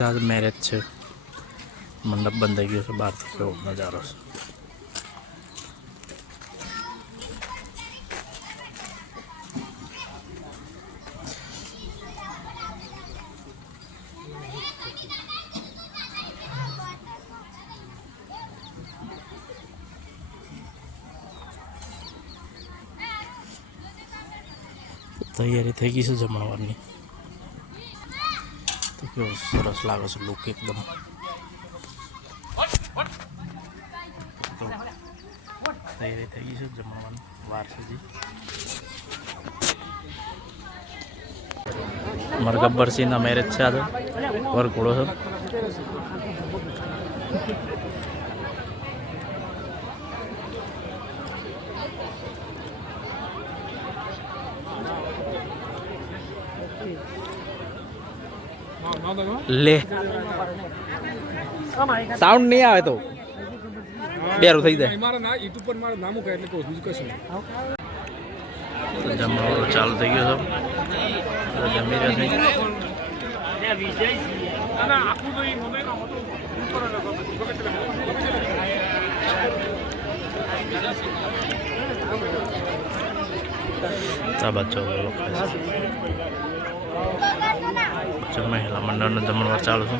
आज मैरेज है मंडप बंद થઈ ગયો છે બહારથી કેવો નજારો છે તૈયારી થઈ ગઈ છે જમણવારની તો કેવો સરસ લાગે છે લુક એકદમ તૈયારી થઈ ગઈ છે જમણવાની વાર સુધી મારા ગબ્બરસિંહના મેરેજ છે આજે વરઘોડો છે ले साउंड नहीं आवे तो बेरू થઈ જાય મારા ના યુટ્યુબ પર મારું નામ કહે એટલે કહું બીજું કશું નહીં જમણવારો ચાલુ થઈ ગયો છે જમી રહ્યા છે વિજય અને આખું તો ઈ મમે નો હતો તા બચ્ચો લોકો મહિલા મંડળનો જમણવાર ચાલુ છે